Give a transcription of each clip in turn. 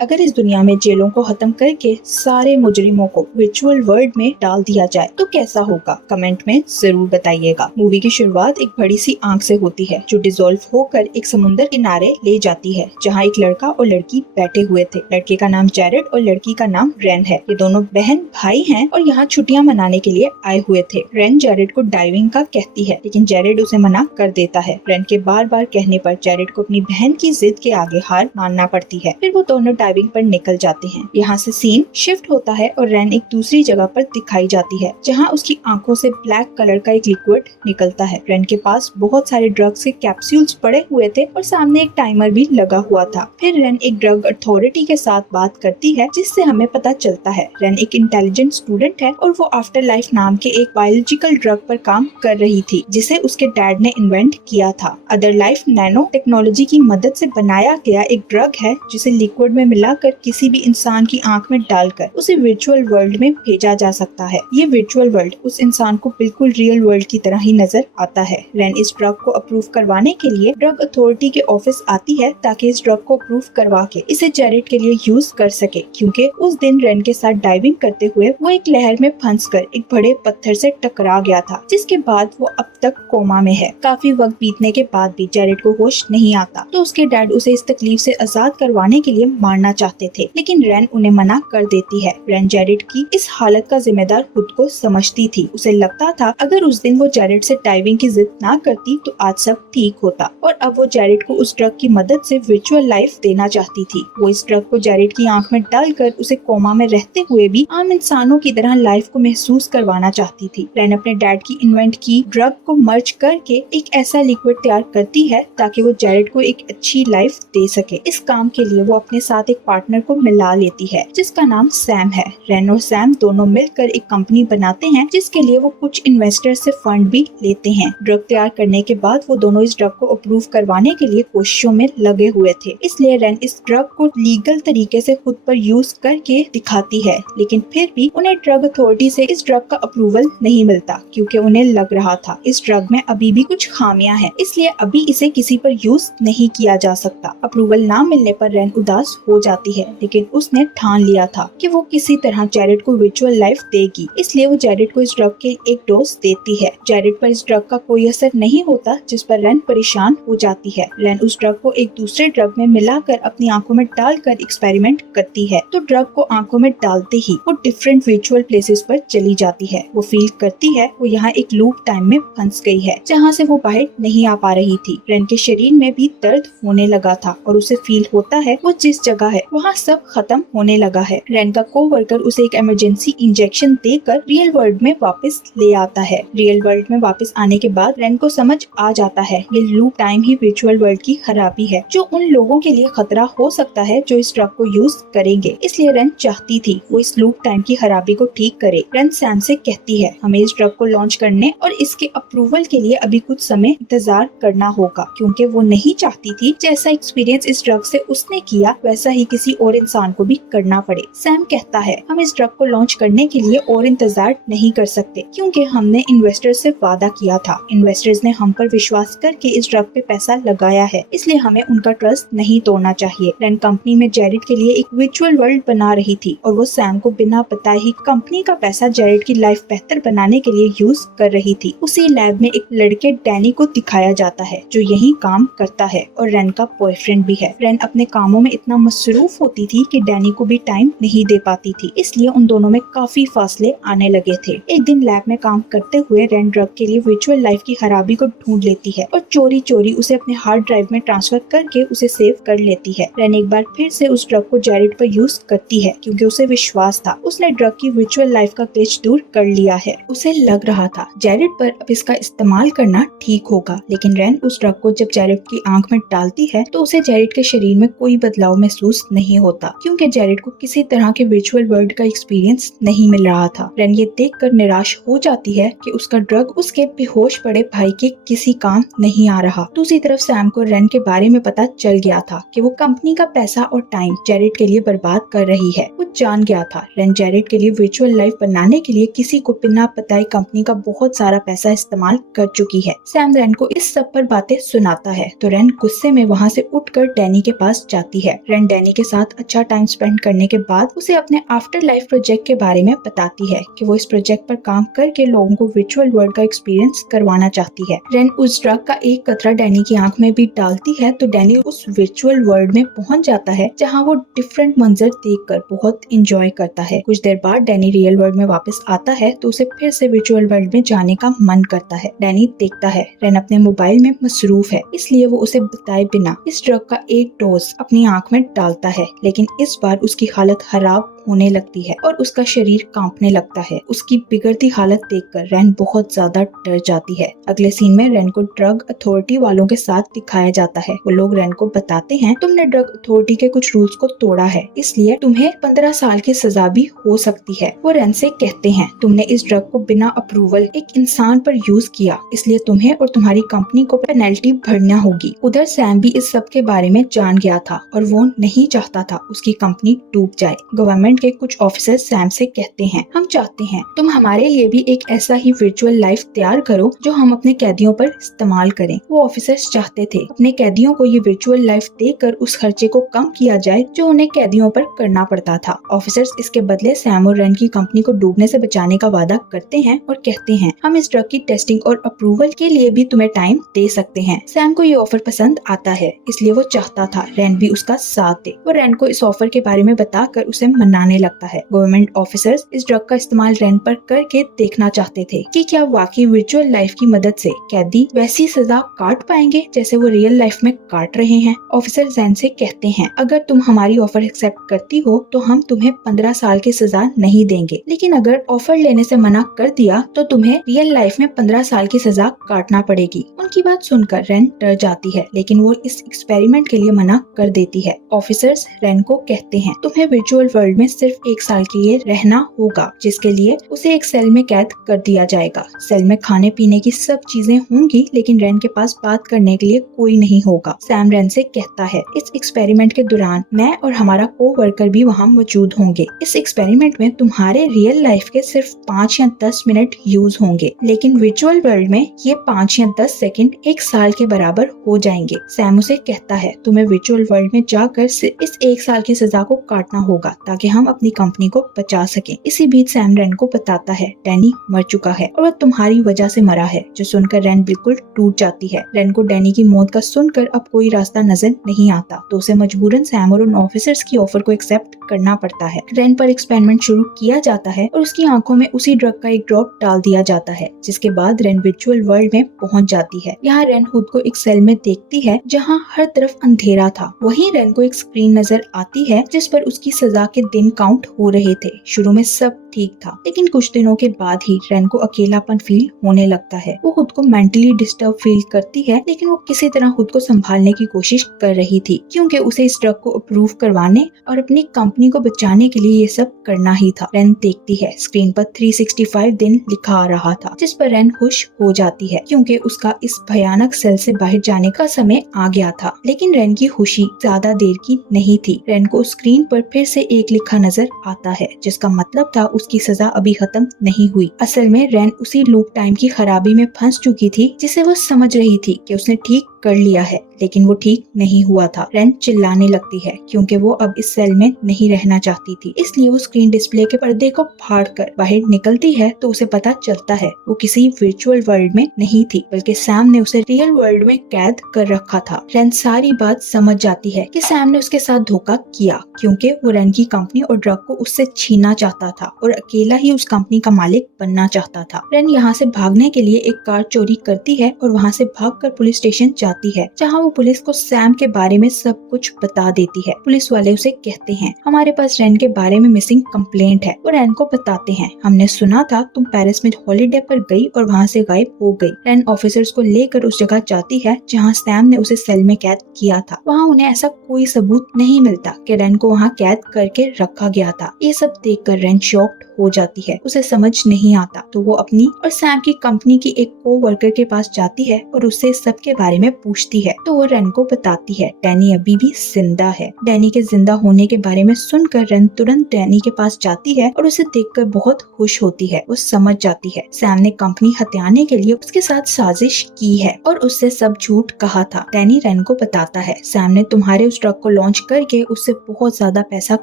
अगर इस दुनिया में जेलों को खत्म करके सारे मुजरिमों को वर्चुअल वर्ल्ड में डाल दिया जाए तो कैसा होगा? कमेंट में जरूर बताइएगा। मूवी की शुरुआत एक बड़ी सी आंख से होती है जो डिसॉल्व होकर एक समुद्र किनारे ले जाती है जहाँ एक लड़का और लड़की बैठे हुए थे। लड़के का नाम जैरेड और लड़की का नाम रेन है। ये दोनों बहन भाई हैं और यहाँ छुट्टियाँ मनाने के लिए आए हुए थे। रेन जैरेड को डाइविंग का कहती है लेकिन जैरेड उसे मना कर देता है। रेन के बार बार कहने पर जैरेड को अपनी बहन की जिद के आगे हार मानना पड़ती है। फिर वो दोनों डाइविंग पर निकल जाते हैं। यहाँ से सीन शिफ्ट होता है और रेन एक दूसरी जगह पर दिखाई जाती है जहाँ उसकी आंखों से ब्लैक कलर का एक लिक्विड निकलता है। रेन के पास बहुत सारे ड्रग्स के कैप्सूल्स पड़े हुए थे और सामने एक टाइमर भी लगा हुआ था। फिर रेन एक ड्रग अथॉरिटी के साथ बात करती है जिससे हमें पता चलता है रेन एक इंटेलिजेंट स्टूडेंट है और वो आफ्टर लाइफ नाम के एक बायोलॉजिकल ड्रग पर काम कर रही थी जिसे उसके डैड ने इन्वेंट किया था। अदर लाइफ नैनो टेक्नोलॉजी की मदद से बनाया गया एक ड्रग है जिसे लिक्विड में मिलाकर किसी भी इंसान की आंख में डालकर उसे वर्चुअल वर्ल्ड में भेजा जा सकता है। ये वर्चुअल वर्ल्ड उस इंसान को बिल्कुल रियल वर्ल्ड की तरह ही नजर आता है। रेन इस ड्रग को अप्रूव करवाने के लिए ड्रग अथॉरिटी के ऑफिस आती है ताकि इस ड्रग को अप्रूव करवा के इसे जैरेड के लिए यूज कर सके, क्योंकि उस दिन रेन के साथ डाइविंग करते हुए वो एक लहर में फंसकर एक बड़े पत्थर से टकरा गया था, जिसके बाद वो अब तक कोमा में है। काफी वक्त बीतने के बाद भी जैरेड को होश नहीं आता तो उसके डैड उसे इस तकलीफ से आजाद करवाने के लिए मारना चाहते थे लेकिन रेन उन्हें मना कर देती है। रेन जैरेड की इस हालत का जिम्मेदार खुद को समझती थी। उसे लगता था अगर उस दिन वो जैरेड से डाइविंग की जिद ना करती तो आज सब ठीक होता और अब वो जैरेड को उस ड्रग की मदद से वर्चुअल लाइफ देना चाहती थी। वो इस ड्रग को जैरेड की आंख में डालकर उसे कोमा में रहते हुए भी आम इंसानों की तरह लाइफ को महसूस करवाना चाहती थी। रेन अपने डैड की इन्वेंट की ड्रग को मर्ज करके एक ऐसा लिक्विड तैयार करती है ताकि वो जैरेड को एक अच्छी लाइफ दे सके। इस काम के लिए वो अपने साथ एक पार्टनर को मिला लेती है जिसका नाम सैम है। रेन और सैम दोनों मिलकर एक कंपनी बनाते हैं जिसके लिए वो कुछ इन्वेस्टर से फंड भी लेते हैं। ड्रग तैयार करने के बाद वो दोनों इस ड्रग को अप्रूव करवाने के लिए कोशिशों में लगे हुए थे, इसलिए रेन इस ड्रग को लीगल तरीके से खुद पर यूज करके दिखाती है। लेकिन फिर भी उन्हें ड्रग अथॉरिटी से इस ड्रग का अप्रूवल नहीं मिलता क्योंकि उन्हें लग रहा था इस ड्रग में अभी भी कुछ खामियां हैं, इसलिए अभी इसे किसी पर यूज नहीं किया जा सकता। अप्रूवल ना मिलने पर रेन उदास हो जाती है लेकिन उसने ठान लिया था कि वो किसी तरह जैरेड को वर्चुअल लाइफ देगी, इसलिए वो जैरेड को इस ड्रग के एक डोज देती है। जैरेड पर इस ड्रग का कोई असर नहीं होता जिस पर रेन परेशान हो जाती है। रेन उस ड्रग को एक दूसरे ड्रग में मिलाकर अपनी आंखों में डालकर एक्सपेरिमेंट करती है तो ड्रग को आंखों में डालते ही वो डिफरेंट वर्चुअल प्लेसेस पर चली जाती है। वो फील करती है वो यहाँ एक लूप टाइम में फंस गई है जहाँ से वो बाहर नहीं आ पा रही थी। रेन के शरीर में भी दर्द होने लगा था और उसे फील होता है वो जिस जगह है वहाँ सब खत्म होने लगा है। रेन का कोवर्कर उसे एक इमरजेंसी इंजेक्शन देकर रियल वर्ल्ड में वापस ले आता है। रियल वर्ल्ड में वापस आने के बाद रेन को समझ आ जाता है ये लूप टाइम ही वर्चुअल वर्ल्ड की खराबी है जो उन लोगों के लिए खतरा हो सकता है जो इस ड्रग को यूज करेंगे, इसलिए रेन चाहती थी वो इस लूप टाइम की खराबी को ठीक करे। रेन सैम से कहती है हमें इस ड्रग को लॉन्च करने और इसके अप्रूवल के लिए अभी कुछ समय इंतजार करना होगा क्योंकि वो नहीं चाहती थी जैसा एक्सपीरियंस इस ड्रग से उसने किया वैसा ही किसी और इंसान को भी करना पड़े। सैम कहता है हम इस ड्रग को लॉन्च करने के लिए और इंतजार नहीं कर सकते क्योंकि हमने इन्वेस्टर्स से वादा किया था। इन्वेस्टर्स ने हम पर विश्वास करके इस ड्रग पे पैसा लगाया है, इसलिए हमें उनका ट्रस्ट नहीं तोड़ना चाहिए। रेन कंपनी में जैरेड के लिए एक वर्चुअल वर्ल्ड बना रही थी और वो सैम को बिना बताए ही कंपनी का पैसा जैरेड की लाइफ बेहतर बनाने के लिए यूज कर रही थी। उसी लैब में एक लड़के डैनी को दिखाया जाता है जो यही काम करता है और रेन का बॉयफ्रेंड भी है। रेन अपने कामों में इतना मसरूफ होती थी कि डैनी को भी टाइम नहीं दे पाती थी, इसलिए उन दोनों में काफी फासले आने लगे थे। एक दिन लैब में काम करते हुए रेन ड्रग के लिए वर्चुअल लाइफ की खराबी को ढूंढ लेती है और चोरी चोरी उसे अपने हार्ड ड्राइव में ट्रांसफर करके उसे सेव कर लेती है। रेन एक बार फिर से उस ड्रग को जैरेड पर यूज करती है क्योंकि उसे विश्वास था उसने ड्रग की वर्चुअल लाइफ का ग्लिच दूर कर लिया है। उसे लग रहा था जैरेड पर अब इसका इस्तेमाल करना ठीक होगा, लेकिन रेन उस ड्रग को जब जैरेड की आंख में डालती है तो उसे जैरेड के शरीर में कोई बदलाव महसूस नहीं होता क्योंकि जैरेड को किसी तरह के वर्चुअल वर्ल्ड का एक्सपीरियंस नहीं मिल रहा था। रेन ये देखकर निराश हो जाती है कि उसका ड्रग उसके बेहोश पड़े भाई के किसी काम नहीं आ रहा। दूसरी तरफ सैम को रेन के बारे में पता चल गया था कि वो कंपनी का पैसा और टाइम जैरेड के लिए बर्बाद कर रही है। वो जान गया था रेन जैरेड के लिए वर्चुअल लाइफ बनाने के लिए किसी को बिना बताए कंपनी का बहुत सारा पैसा इस्तेमाल कर चुकी है। सैम रेन को इस सब पर बातें सुनाता है तो रेन गुस्से में वहाँ से उठकर डैनी के पास जाती है। रेन डैनी डैनी के साथ अच्छा टाइम स्पेंड करने के बाद उसे अपने आफ्टर लाइफ प्रोजेक्ट के बारे में बताती है कि वो इस प्रोजेक्ट पर काम करके लोगों को वर्चुअल वर्ल्ड का एक्सपीरियंस करवाना चाहती है। रेन उस ड्रग का एक कतरा डैनी की आंख में भी डालती है तो डैनी उस वर्चुअल वर्ल्ड में पहुंच जाता है जहां वो डिफरेंट मंजर देखकर बहुत इंजॉय करता है। कुछ देर बाद डैनी रियल वर्ल्ड में वापस आता है तो उसे फिर से वर्चुअल वर्ल्ड में जाने का मन करता है। डैनी देखता है रेन अपने मोबाइल में मसरूफ है, इसलिए वो उसे बताए बिना इस ड्रग का एक डोज अपनी आंख में डालता है, लेकिन इस बार उसकी हालत खराब होने लगती है और उसका शरीर कांपने लगता है। उसकी बिगड़ती हालत देखकर रेन बहुत ज्यादा डर जाती है। अगले सीन में रेन को ड्रग अथॉरिटी वालों के साथ दिखाया जाता है। वो लोग रेन को बताते हैं तुमने ड्रग अथॉरिटी के कुछ रूल्स को तोड़ा है, इसलिए तुम्हें 15 साल की सजा भी हो सकती है। वो रेन से कहते हैं तुमने इस ड्रग को बिना अप्रूवल एक इंसान पर यूज किया, इसलिए तुम्हें और तुम्हारी कंपनी को पेनल्टी भरना होगी। उधर सैम भी इस सब के बारे में जान गया था और वो नहीं चाहता था उसकी कंपनी डूब जाए। गवर्नमेंट के कुछ ऑफिसर सैम से कहते हैं हम चाहते हैं तुम हमारे लिए भी एक ऐसा ही वर्चुअल लाइफ तैयार करो जो हम अपने कैदियों पर इस्तेमाल करें। वो ऑफिसर्स चाहते थे अपने कैदियों को ये वर्चुअल लाइफ देकर उस खर्चे को कम किया जाए जो उन्हें कैदियों पर करना पड़ता था। ऑफिसर्स इसके बदले सैम और रेन की कंपनी को डूबने से बचाने का वादा करते हैं और कहते हैं हम इस ड्रग की टेस्टिंग और अप्रूवल के लिए भी तुम्हें टाइम दे सकते हैं। सैम को ये ऑफर पसंद आता है, इसलिए वो चाहता था रेन भी उसका साथ दे। वो रेन को इस ऑफर के बारे में बताकर उसे मनाने लगता है। गवर्नमेंट ऑफिसर्स इस ड्रग का इस्तेमाल रेन पर करके देखना चाहते थे कि क्या वाकई वर्चुअल लाइफ की मदद से कैदी वैसी सजा काट पाएंगे जैसे वो रियल लाइफ में काट रहे हैं। ऑफिसर रेन से कहते हैं अगर तुम हमारी ऑफर एक्सेप्ट करती हो तो हम तुम्हें 15 साल की सजा नहीं देंगे, लेकिन अगर ऑफर लेने से मना कर दिया तो तुम्हें रियल लाइफ में 15 साल की सजा काटना पड़ेगी। उनकी बात सुनकर रेन डर जाती है, लेकिन वो इस एक्सपेरिमेंट के लिए मना कर देती है। ऑफिसर्स रेन को कहते हैं तुम्हें वर्चुअल वर्ल्ड में सिर्फ 1 साल के लिए रहना होगा, जिसके लिए उसे एक सेल में कैद कर दिया जाएगा। सेल में खाने पीने की सब चीजें होंगी, लेकिन रेन के पास बात करने के लिए कोई नहीं होगा। सैम रेन से कहता है इस एक्सपेरिमेंट के दौरान मैं और हमारा कोवर्कर भी वहाँ मौजूद होंगे। इस एक्सपेरिमेंट में तुम्हारे रियल लाइफ के सिर्फ 5 या 10 मिनट यूज होंगे, लेकिन वर्चुअल वर्ल्ड में ये 5 या 10 सेकंड 1 साल के बराबर हो जाएंगे। सैम उसे कहता है तुम्हें वर्चुअल वर्ल्ड में जाकर इस 1 साल की सजा को काटना होगा ताकि हम अपनी कंपनी को बचा सके। इसी बीच सैम रेन को बताता है डैनी मर चुका है और वह तुम्हारी वजह से मरा है, जो सुनकर रेन बिल्कुल टूट जाती है। रेन को डैनी की मौत का सुनकर अब कोई रास्ता नजर नहीं आता, तो उसे मजबूरन सैम और उन ऑफिसर्स की ऑफर को एक्सेप्ट करना पड़ता है। रेन पर एक्सपेरिमेंट शुरू किया जाता है और उसकी आंखों में उसी ड्रग का एक ड्रॉप डाल दिया जाता है, जिसके बाद रेन वर्चुअल वर्ल्ड में पहुंच जाती है। यहाँ रेन खुद को एक सेल में देखती है जहाँ हर तरफ अंधेरा था। वहीं रेन को एक स्क्रीन नजर आती है जिस पर उसकी सजा के दिन काउंट हो रहे थे। शुरू में सब ठीक था, लेकिन कुछ दिनों के बाद ही रेन को अकेलापन फील होने लगता है। वो खुद को मेंटली डिस्टर्ब फील करती है, लेकिन वो किसी तरह खुद को संभालने की कोशिश कर रही थी, क्योंकि उसे इस ड्रग को अप्रूव करवाने और अपनी कंपनी को बचाने के लिए ये सब करना ही था। रेन देखती है स्क्रीन पर 365 दिन लिखा आ रहा था, जिस पर रेन खुश हो जाती है क्योंकि उसका इस भयानक सेल से बाहर जाने का समय आ गया था। लेकिन रेन की खुशी ज्यादा देर की नहीं थी। रेन को स्क्रीन पर फिर से एक लिखा नजर आता है, जिसका मतलब था उसकी सजा अभी खत्म नहीं हुई। असल में रेन उसी लूप टाइम की खराबी में फंस चुकी थी जिसे वो समझ रही थी कि उसने ठीक कर लिया है, लेकिन वो ठीक नहीं हुआ था। रेन चिल्लाने लगती है क्योंकि वो अब इस सेल में नहीं रहना चाहती थी, इसलिए वो स्क्रीन डिस्प्ले के पर्दे को फाड़कर बाहर निकलती है तो उसे पता चलता है वो किसी वर्चुअल वर्ल्ड में नहीं थी, बल्कि सैम ने उसे रियल वर्ल्ड में कैद कर रखा था। रेन सारी बात समझ जाती है कि सैम ने उसके साथ धोखा किया, क्योंकि वो रेन की कंपनी और ड्रग को उससे छीनना चाहता था और अकेला ही उस कंपनी का मालिक बनना चाहता था। रेन यहाँ से भागने के लिए एक कार चोरी करती है और वहाँ से भागकर पुलिस स्टेशन जाती है, जहाँ वो पुलिस को सैम के बारे में सब कुछ बता देती है। पुलिस वाले उसे कहते हैं हमारे पास रेन के बारे में मिसिंग कंप्लेंट है। वो रेन को बताते हैं हमने सुना था तुम पेरिस में हॉलीडे पर गई और वहाँ से गायब हो गई। रेन ऑफिसर्स को लेकर उस जगह जाती है जहाँ सैम ने उसे सेल में कैद किया था। वहाँ उन्हें ऐसा कोई सबूत नहीं मिलता कि रेन को वहाँ कैद करके रखा गया था। ये सब देखकर रेन शॉक्ड हो जाती है, उसे समझ नहीं आता, तो वो अपनी और सैम की कंपनी की एक कोवर्कर के पास जाती है और उससे सबके बारे में पूछती है। तो वो रन को बताती है डैनी अभी भी जिंदा है। डैनी के जिंदा होने के बारे में सुनकर रन तुरंत डैनी के पास जाती है और उसे देखकर बहुत खुश होती है। वो समझ जाती है सैम ने कंपनी हथियाने के लिए उसके साथ साजिश की है और उससे सब झूठ कहा था। डैनी रन को बताता है सैम ने तुम्हारे उस ड्रग को लॉन्च करके उससे बहुत ज्यादा पैसा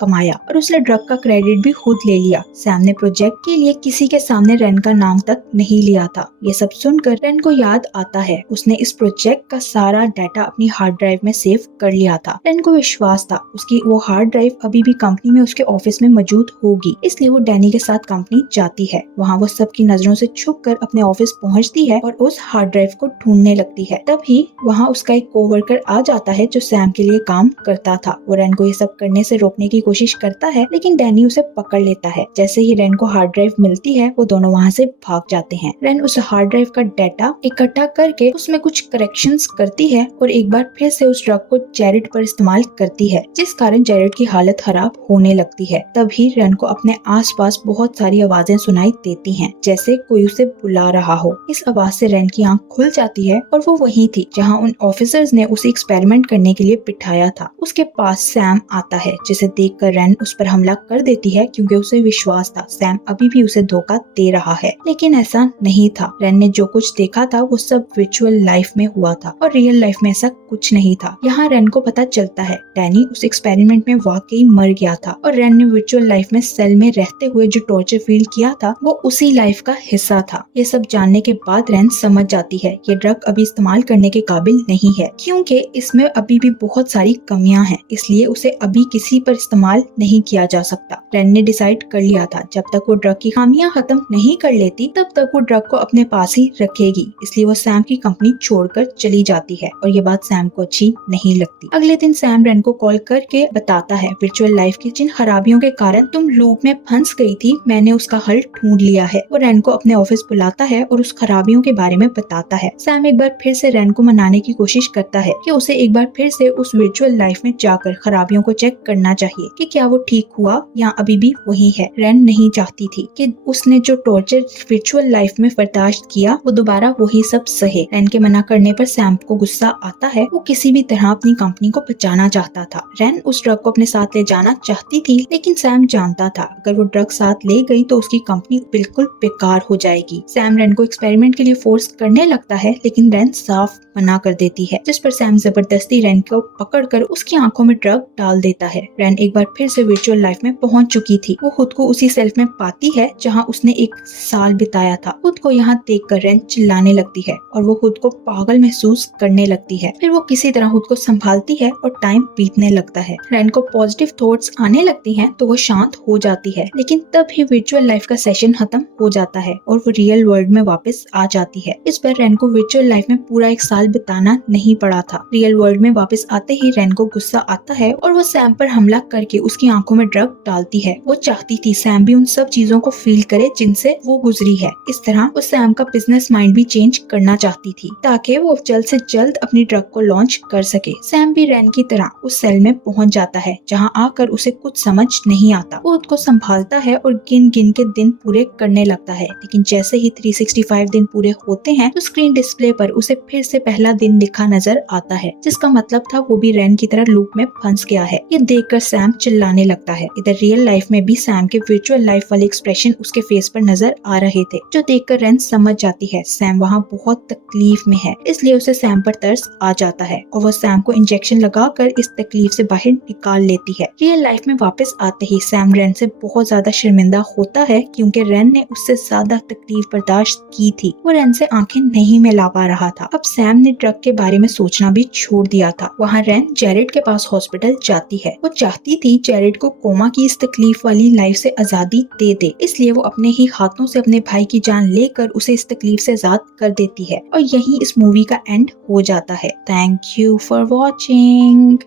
कमाया और उसने ड्रग का क्रेडिट भी खुद ले लिया। सैम ने प्रोजेक्ट के लिए किसी के सामने रन का नाम तक नहीं लिया था। ये सब सुनकर रन को याद आता है उसने इस प्रोजेक्ट का सारा डाटा अपनी हार्ड ड्राइव में सेव कर लिया था। रन को विश्वास था उसकी वो हार्ड ड्राइव अभी भी कंपनी में उसके ऑफिस में मौजूद होगी, इसलिए वो डैनी के साथ कंपनी जाती है। वहाँ वो सबकी नजरों से छुपकर अपने ऑफिस पहुँचती है और उस हार्ड ड्राइव को ढूंढने लगती है। तभी वहाँ उसका एक कोवर्कर आ जाता है जो सैम के लिए काम करता था। वो रन को ये सब करने से रोकने की कोशिश करता है, लेकिन डैनी उसे पकड़ लेता है। जैसे ही रन को हार्ड ड्राइव मिलती है वो दोनों वहाँ से भाग जाते हैं। रन उस हार्ड ड्राइव का डाटा इकट्ठा करके उसमें कुछ करेक्शंस करती है और एक बार फिर से उस ड्रग को जेरेड पर इस्तेमाल करती है, जिस कारण जेरेड की हालत खराब होने लगती है। तभी रन को अपने आसपास बहुत सारी आवाजें सुनाई देती हैं, जैसे कोई उसे बुला रहा हो। इस आवाज से रन की आंख खुल जाती है और वो वही थी जहाँ उन ऑफिसर्स ने उसे एक्सपेरिमेंट करने के लिए बिठाया था। उसके पास सैम आता है, जिसे देखकर रन उस पर हमला कर देती है क्योंकि उसे विश्वास था सैम अभी भी उसे धोखा दे रहा है। लेकिन ऐसा नहीं था। रन ने जो कुछ देखा था वो सब वर्चुअल लाइफ में हुआ था और रियल लाइफ में ऐसा कुछ नहीं था। यहाँ रन को पता चलता है डैनी उस एक्सपेरिमेंट में वाकई मर गया था और रन ने वर्चुअल लाइफ में सेल में रहते हुए जो टॉर्चर फील किया था वो उसी लाइफ का हिस्सा था। ये सब जानने के बाद रन समझ जाती है ये ड्रग अभी इस्तेमाल करने के काबिल नहीं है, क्योंकि इसमें अभी भी बहुत सारी कमियां हैं, इसलिए उसे अभी किसी पर इस्तेमाल नहीं किया जा सकता। रन ने डिसाइड कर लिया था जब तक वो ड्रग की खामियां खत्म नहीं कर लेती तब तक वो ड्रग को अपने पास ही रखेगी, इसलिए वो सैम की कंपनी छोड़कर चली जाती है और ये बात सैम को अच्छी नहीं लगती। अगले दिन सैम रन को कॉल करके बताता है वर्चुअल लाइफ की जिन खराबियों के कारण तुम लूप में फंस गई थी मैंने उसका हल ढूंढ लिया है। वो रन को अपने ऑफिस बुलाता है और उस खराबियों के बारे में बताता है। सैम एक बार फिर से रन को मनाने की कोशिश करता है कि उसे एक बार फिर से उस वर्चुअल लाइफ में जाकर खराबियों को चेक करना चाहिए कि क्या वो ठीक हुआ या अभी भी वही है। रन नहीं चाहती थी कि उसने जो टॉर्चर वर्चुअल लाइफ में बर्दाश्त किया वो दोबारा वही सब सहे। रन के मना करने पर सैम को गुस्सा आता है। वो किसी भी तरह अपनी कंपनी को बचाना चाहता था। रन उस ड्रग को अपने साथ ले जाना चाहती थी, लेकिन सैम जानता था अगर वो ड्रग साथ ले गई तो उसकी कंपनी बिल्कुल बेकार हो जाएगी। सैम रन को एक्सपेरिमेंट के लिए फोर्स करने लगता है, लेकिन रन साफ मना कर देती है, जिस पर सैम जबरदस्ती रन को पकड़कर उसकी आंखों में ड्रग डाल देता है। रन एक बार फिर से वर्चुअल लाइफ में पहुंच चुकी थी। वो खुद को उसी सेल्फ में पाती है जहां उसने एक साल बिताया था। खुद को यहाँ देखकर रन चिल्लाने लगती है और वो खुद को पागल महसूस करने लगती है। फिर वो किसी तरह खुद को संभालती है और टाइम बीतने लगता है। रन को पॉजिटिव थॉट्स आने लगती हैं तो वो शांत हो जाती है, लेकिन तब ही वर्चुअल लाइफ का सेशन खत्म हो जाता है और वो रियल वर्ल्ड में वापस आ जाती है। इस पर रन को वर्चुअल लाइफ में पूरा एक साल बिताना नहीं पड़ा था। रियल वर्ल्ड में वापस आते ही रन को गुस्सा आता है और वो सैम पर हमला करके उसकी आंखों में ड्रग डालती है। वो चाहती थी सैम भी उन सब चीजों को फील करे जिनसे वो गुजरी है। इस तरह वो सैम का बिजनेस माइंड भी चेंज करना चाहती थी ताकि वो जल्द से जल्द अपनी ड्रग को लॉन्च कर सके। सैम भी रन की तरह उस सेल में पहुंच जाता है जहाँ आकर उसे कुछ समझ नहीं आता। वो खुद को संभालता है और गिन गिन के दिन पूरे करने लगता है, लेकिन जैसे ही 365 दिन पूरे होते हैं तो स्क्रीन डिस्प्ले पर उसे फिर से पहला दिन लिखा नजर आता है, जिसका मतलब था वो भी रन की तरह लूप में फंस गया है। ये देखकर सैम चिल्लाने लगता है। इधर रियल लाइफ में भी सैम के वर्चुअल लाइफ वाले एक्सप्रेशन उसके फेस पर नजर आ रहे थे, जो देखकर रन समझ जाती है सैम वहाँ बहुत तकलीफ में है, इसलिए उसे सैम पर तरस आ जाता है और वो सैम को इंजेक्शन लगाकर इस तकलीफ से बाहर निकाल लेती है। रियल लाइफ में वापस आते ही सैम रन से बहुत ज्यादा शर्मिंदा होता है क्योंकि रन ने उससे ज्यादा तकलीफ बर्दाश्त की थी। वो रन से आंखें नहीं मिला पा रहा था। अब सैम ने ड्रग के बारे में सोचना भी छोड़ दिया था। वहाँ रन जेरेड के पास हॉस्पिटल जाती है। वो चाहती थी जेरेड को कोमा की इस तकलीफ वाली लाइफ से आजादी दे दे, इसलिए वो अपने ही हाथों से अपने भाई की जान लेकर उसे इस तकलीफ से आजाद कर देती है और यही इस मूवी का एंड हो जाता है। Thank you for watching.